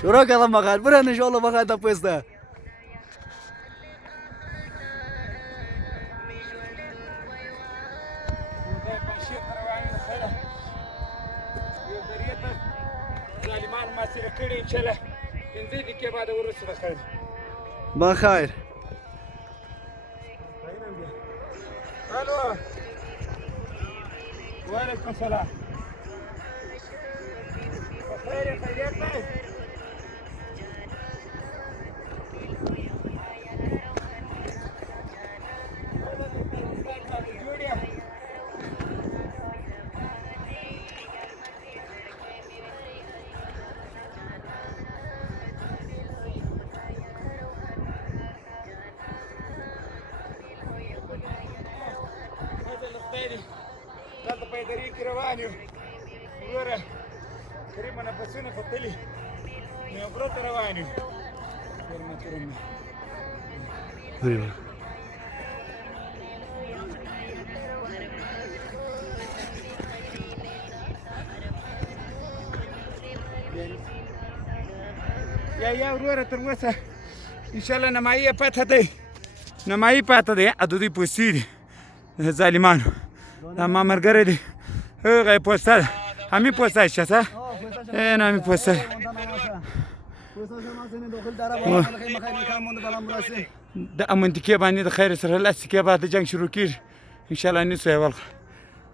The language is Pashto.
شروع کردم بخیر برن ان شاء الله بخیر تا پسته ظالمان ما سره کړي ان شاء الله 15 دقیقې بعد ورسره بخیر بخیر الو وعلیکم السلام بخیر خیریت دی دلته په ادارې کې روان یو وګوره قریبا نفسونه ختلي نو یو غره ته روان یو ګوره محترم یا وروره تر اوسه انشاءالله نمایي پاته دی نمایي پاته دی د دوی پوستې دي ظالمانو دا ما ملګری دی هغه یې پوسته ده همین پوسته است ها این همین پوسته د امنتیکې باندې د خیر سره لاس کې بعد جنگ شروع کیږي ان شاء الله نیسو اول